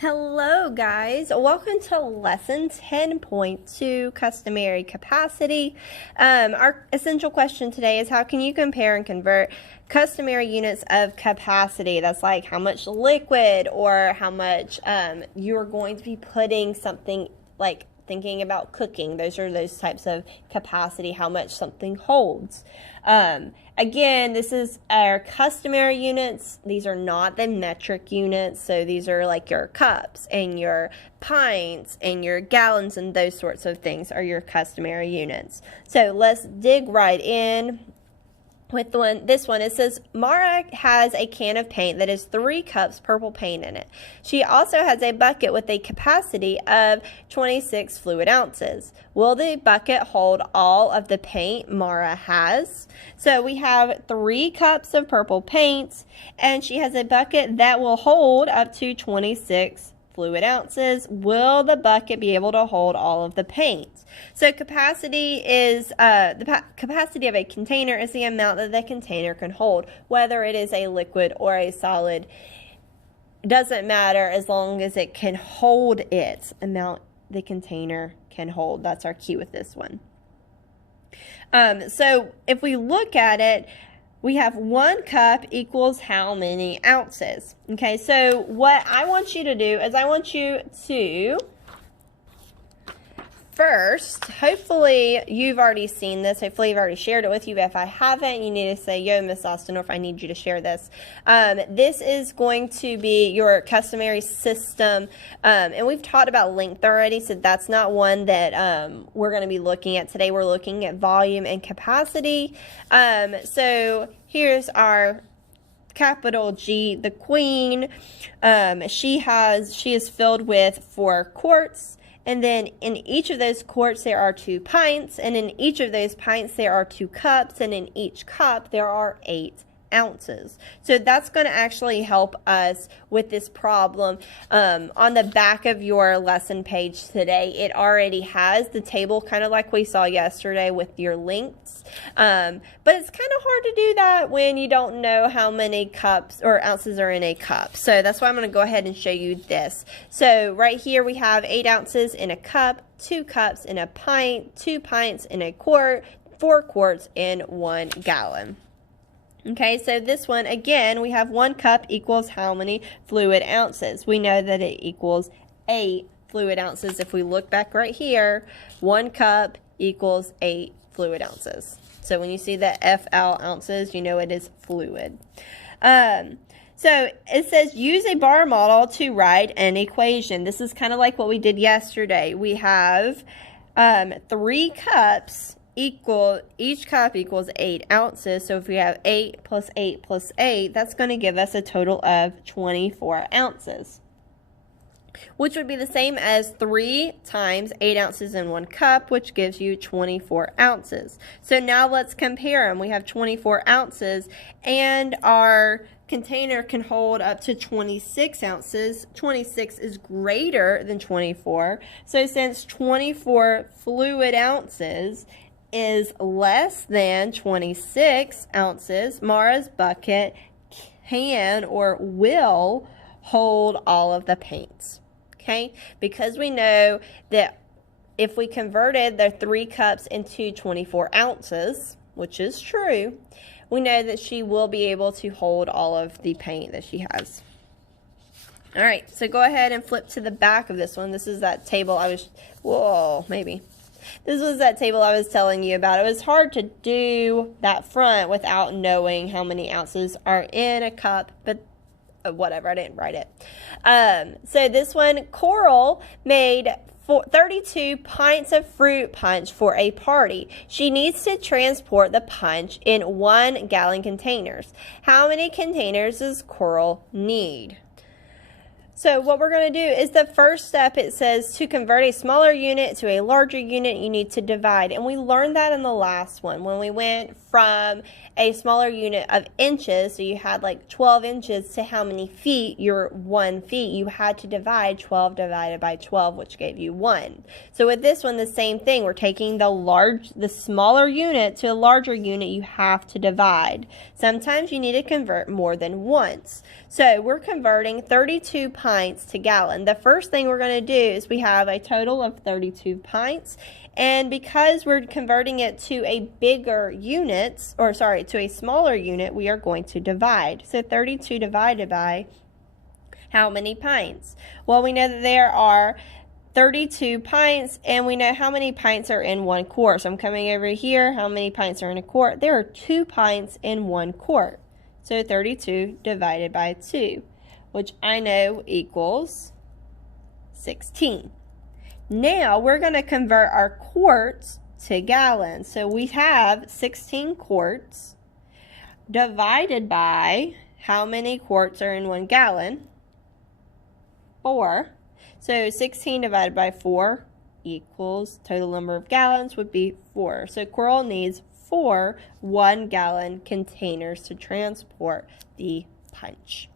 Hello guys, welcome to lesson 10.2 customary capacity. Our essential question today is how can you compare and convert customary units of capacity? That's like how much liquid or how much you're going to be putting something, like thinking about cooking. Those are those types of capacity, how much something holds. Again, this is our customary units. These are not the metric units. So these are like your cups and your pints and your gallons and those sorts of things are your customary units. So let's dig right in with this one. It says Mara has a can of paint that is 3 cups purple paint in it. She also has a bucket with a capacity of 26 fluid ounces. Will the bucket hold all of the paint Mara has? So we have 3 cups of purple paint, and she has a bucket that will hold up to 26 fluid ounces. Will the bucket be able to hold all of the paint? So capacity is the capacity of a container is the amount that the container can hold, whether it is a liquid or a solid. It doesn't matter as long as it can hold its amount the container can hold. That's our key with this one. So if we look at it, we have 1 cup equals how many ounces? Okay, so what I want you to do is I want you to first, hopefully you've already seen this. Hopefully you've already shared it with you. If I haven't, you need to say, yo, Miss Austin, or if I need you to share this. This is going to be your customary system. And we've talked about length already, so that's not one that we're going to be looking at today. We're looking at volume and capacity. So here's our capital G, the queen. She is filled with 4 quarts. And then in each of those quarts, there are 2 pints. And in each of those pints, there are 2 cups. And in each cup, there are 8 ounces. So that's going to actually help us with this problem. On the back of your lesson page today, it already has the table, kind of like we saw yesterday with your links. But it's kind of hard to do that when you don't know how many cups or ounces are in a cup. So that's why I'm going to go ahead and show you this. So right here we have 8 ounces in a cup, 2 cups in a pint, 2 pints in a quart, 4 quarts in 1 gallon. Okay, so this one, again, we have 1 cup equals how many fluid ounces? We know that it equals 8 fluid ounces. If we look back right here, 1 cup equals 8 fluid ounces. So when you see the FL ounces, you know it is fluid. So it says use a bar model to write an equation. This is kind of like what we did yesterday. We have 3 cups each cup equals 8 ounces. So if we have 8 plus 8 plus 8, that's going to give us a total of 24 ounces, which would be the same as 3 times 8 ounces in 1 cup, which gives you 24 ounces. So now let's compare them. We have 24 ounces, and our container can hold up to 26 ounces. 26 is greater than 24. So since 24 fluid ounces is less than 26 ounces, Mara's bucket can or will hold all of the paints. Okay, because we know that if we converted the 3 cups into 24 ounces, which is true, we know that she will be able to hold all of the paint that she has. All right, so go ahead and flip to the back of this one. This is that table This was that table I was telling you about. It was hard to do that front without knowing how many ounces are in a cup, but whatever, I didn't write it. So this one, Coral made 32 pints of fruit punch for a party. She needs to transport the punch in 1-gallon containers. How many containers does Coral need? So what we're going to do is the first step, it says to convert a smaller unit to a larger unit, you need to divide. And we learned that in the last one when we went from a smaller unit of inches, so you had like 12 inches, to how many feet, your 1 feet, you had to divide 12 divided by 12, which gave you 1. So with this one, the same thing. We're taking the smaller unit to a larger unit, you have to divide. Sometimes you need to convert more than once. So we're converting 32 pints pints to gallon. The first thing we're going to do is we have a total of 32 pints. And because we're converting it to a bigger unit, or sorry, to a smaller unit, we are going to divide. So 32 divided by how many pints? Well, we know that there are 32 pints, and we know how many pints are in 1 quart. So I'm coming over here. How many pints are in a quart? There are 2 pints in 1 quart. So 32 divided by 2, which I know equals 16. Now we're going to convert our quarts to gallons. So we have 16 quarts divided by how many quarts are in 1 gallon? 4. So 16 divided by 4 equals total number of gallons would be 4. So Coral needs 4 1-gallon containers to transport the punch.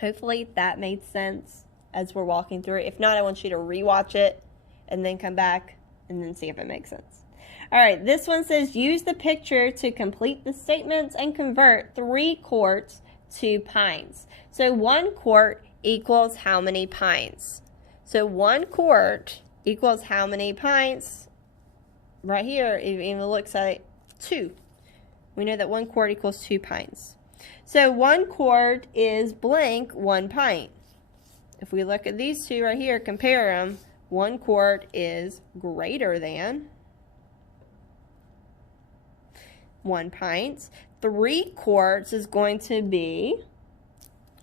Hopefully that made sense as we're walking through it. If not, I want you to rewatch it and then come back and then see if it makes sense. All right, this one says use the picture to complete the statements and convert 3 quarts to pints. So 1 quart equals how many pints? So 1 quart equals how many pints? Right here, it even looks like 2. We know that 1 quart equals 2 pints. So 1 quart is blank 1 pint. If we look at these two right here, compare them, 1 quart is greater than 1 pint. 3 quarts is going to be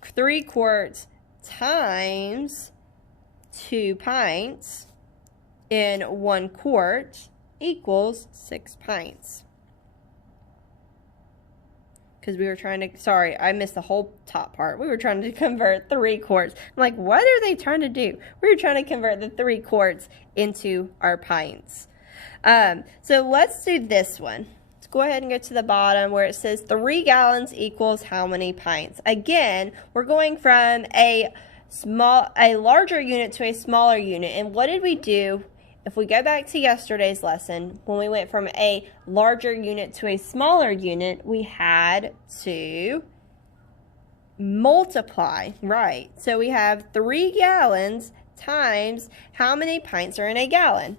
3 quarts times 2 pints in 1 quart equals 6 pints. Because we were trying to, sorry, I missed the whole top part. We were trying to convert 3 quarts. I'm like, what are they trying to do? We were trying to convert the 3 quarts into our pints. So let's do this one. Let's go ahead and go to the bottom where it says 3 gallons equals how many pints? Again, we're going from a larger unit to a smaller unit. And what did we do? If we go back to yesterday's lesson, when we went from a larger unit to a smaller unit, we had to multiply, right? So we have 3 gallons times how many pints are in a gallon.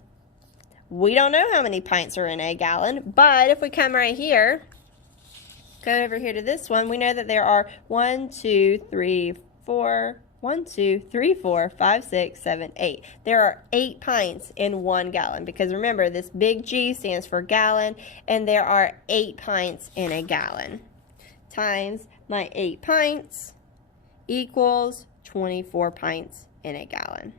We don't know how many pints are in a gallon, but if we come right here, go over here to this one, we know that there are 1, 2, 3, 4, 5, 6, 7, 8. There are 8 pints in 1 gallon because remember this big G stands for gallon and there are 8 pints in a gallon. Times my 8 pints equals 24 pints in a gallon.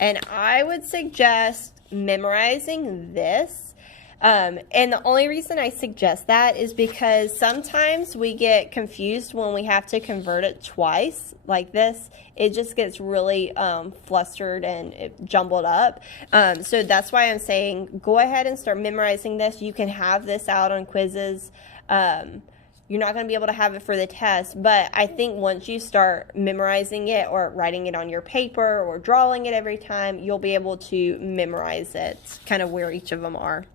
And I would suggest memorizing this. And the only reason I suggest that is because sometimes we get confused when we have to convert it twice like this. It just gets really flustered and jumbled up. So that's why I'm saying go ahead and start memorizing this. You can have this out on quizzes. You're not going to be able to have it for the test, but I think once you start memorizing it or writing it on your paper or drawing it every time, you'll be able to memorize it, kind of where each of them are.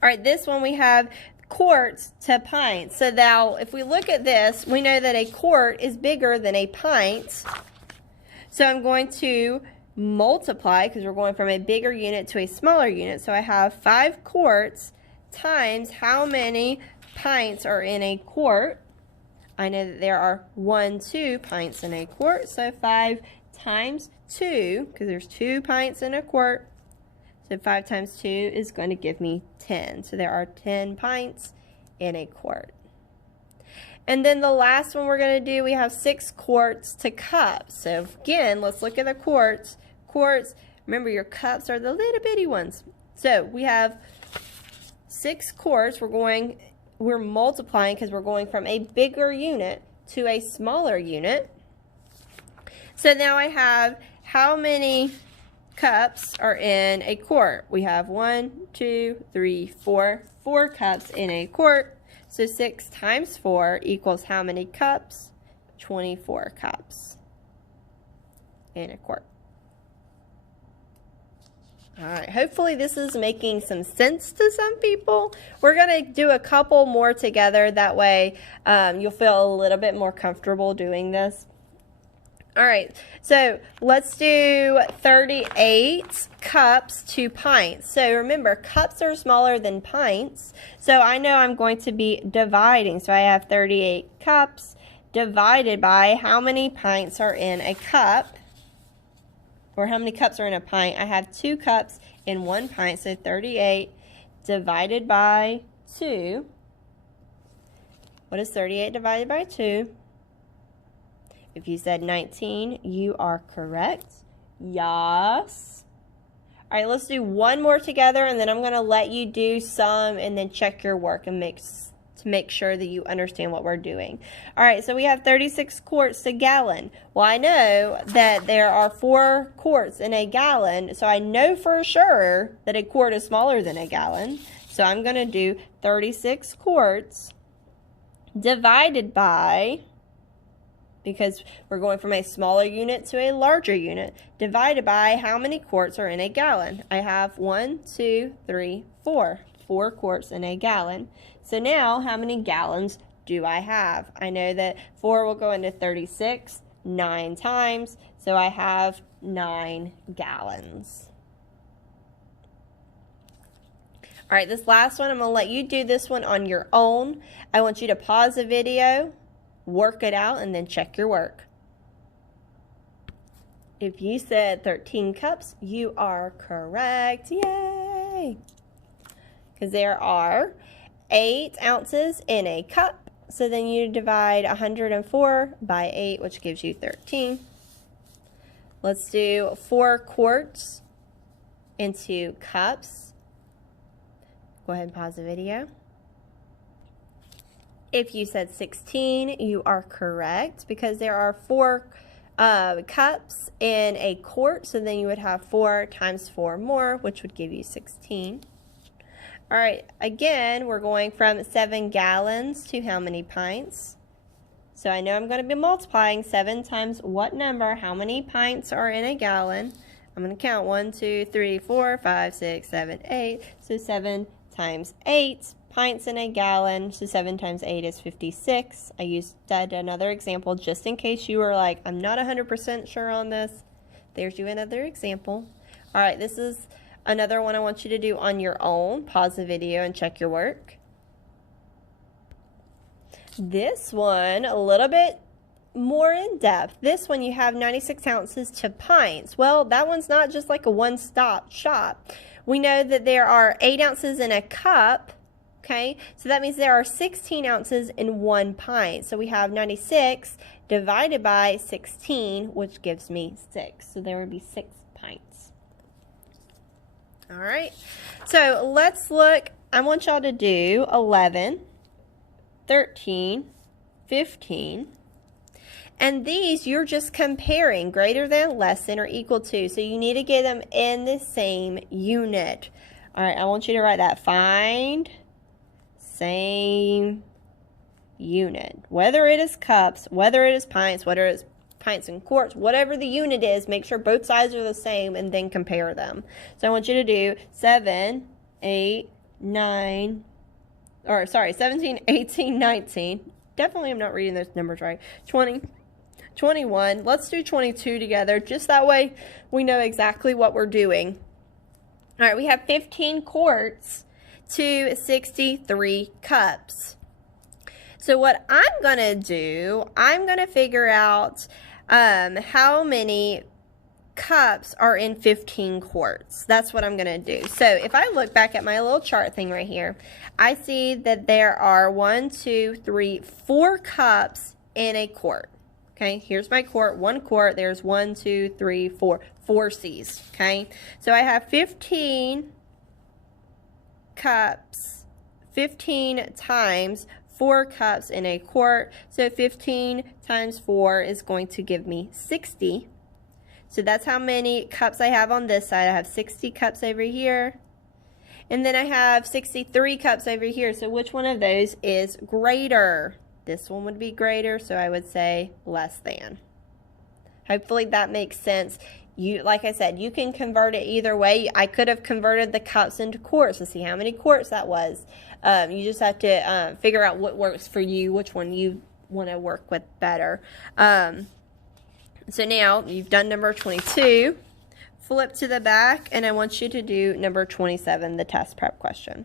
All right, this one we have quarts to pints. So now if we look at this, we know that a quart is bigger than a pint. So I'm going to multiply because we're going from a bigger unit to a smaller unit. So I have 5 quarts times how many pints are in a quart. I know that there are 2 pints in a quart. So 5 times 2, because there's 2 pints in a quart. So 5 times 2 is going to give me 10. So there are 10 pints in a quart. And then the last one we're going to do, we have 6 quarts to cups. So again, let's look at the quarts. Quarts, remember your cups are the little bitty ones. So we have 6 quarts. We're multiplying because we're going from a bigger unit to a smaller unit. So now I have how many cups are in a quart? We have 1, 2, 3, 4. 4 cups in a quart. So 6 times 4 equals how many cups? 24 cups in a quart. All right, hopefully this is making some sense to some people. We're going to do a couple more together. That way you'll feel a little bit more comfortable doing this. All right, so let's do 38 cups to pints. So remember, cups are smaller than pints. So I know I'm going to be dividing. So I have 38 cups divided by how many pints are in a cup, or how many cups are in a pint. I have 2 cups in 1 pint, so 38 divided by 2. What is 38 divided by 2? If you said 19, you are correct. Yes. All right, let's do one more together, and then I'm going to let you do some and then check your work and make sure that you understand what we're doing. All right, so we have 36 quarts a gallon. Well, I know that there are 4 quarts in a gallon, so I know for sure that a quart is smaller than a gallon. So I'm going to do 36 quarts divided by, because we're going from a smaller unit to a larger unit, divided by how many quarts are in a gallon. I have 1, 2, 3, 4. 4 quarts in a gallon. So now, how many gallons do I have? I know that 4 will go into 36 9 times, so I have 9 gallons. All right, this last one, I'm going to let you do this one on your own. I want you to pause the video, work it out, and then check your work. If you said 13 cups, you are correct. Yay! Because there are 8 ounces in a cup. So then you divide 104 by 8, which gives you 13. Let's do 4 quarts into cups. Go ahead and pause the video. If you said 16, you are correct, because there are 4 cups in a quart, so then you would have 4 times 4 more, which would give you 16. All right, again, we're going from 7 gallons to how many pints? So I know I'm going to be multiplying 7 times what number? How many pints are in a gallon? I'm going to count 1, 2, 3, 4, 5, 6, 7, 8. So 7 times 8 pints in a gallon. So 7 times 8 is 56. I used another example just in case you were like, I'm not 100% sure on this. There's you another example. All right, this is another one I want you to do on your own. Pause the video and check your work. This one, a little bit more in depth. This one, you have 96 ounces to pints. Well, that one's not just like a one-stop shop. We know that there are 8 ounces in a cup. Okay, so that means there are 16 ounces in 1 pint. So we have 96 divided by 16, which gives me 6. So there would be 6 pints. All right, so let's look. I want y'all to do 11, 13, 15. And these you're just comparing, greater than, less than, or equal to. So you need to get them in the same unit. All right, I want you to write that. Find same unit. Whether it is cups, whether it is pints, whether it is pints and quarts, whatever the unit is, make sure both sides are the same and then compare them. So I want you to do 17, 18, 19. Definitely I'm not reading those numbers right. 20, 21. Let's do 22 together. Just that way we know exactly what we're doing. All right, we have 15 quarts to 63 cups. So what I'm going to do, I'm going to figure out how many cups are in 15 quarts. That's what I'm going to do. So if I look back at my little chart thing right here, I see that there are 1, 2, 3, 4 cups in a quart. Okay, here's my quart, 1 quart. There's 1, 2, 3, 4, 4 C's. Okay, so I have 15 cups, 15 times 4 cups in a quart. So 15 times 4 is going to give me 60. So that's how many cups I have on this side. I have 60 cups over here. And then I have 63 cups over here. So which one of those is greater? This one would be greater, so I would say less than. Hopefully that makes sense. Like I said, you can convert it either way. I could have converted the cups into quarts to see how many quarts that was. You just have to figure out what works for you, which one you want to work with better. All So now you've done number 22. Flip to the back, and I want you to do number 27, the test prep question.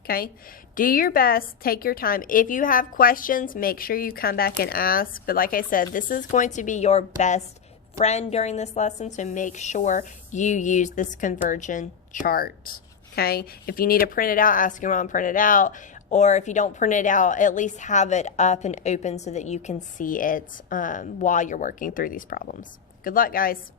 Okay? Do your best. Take your time. If you have questions, make sure you come back and ask. But like I said, this is going to be your best friend during this lesson, so make sure you use this conversion chart. Okay? If you need to print it out, ask your mom to print it out. Or if you don't print it out, at least have it up and open so that you can see it while you're working through these problems. Good luck, guys.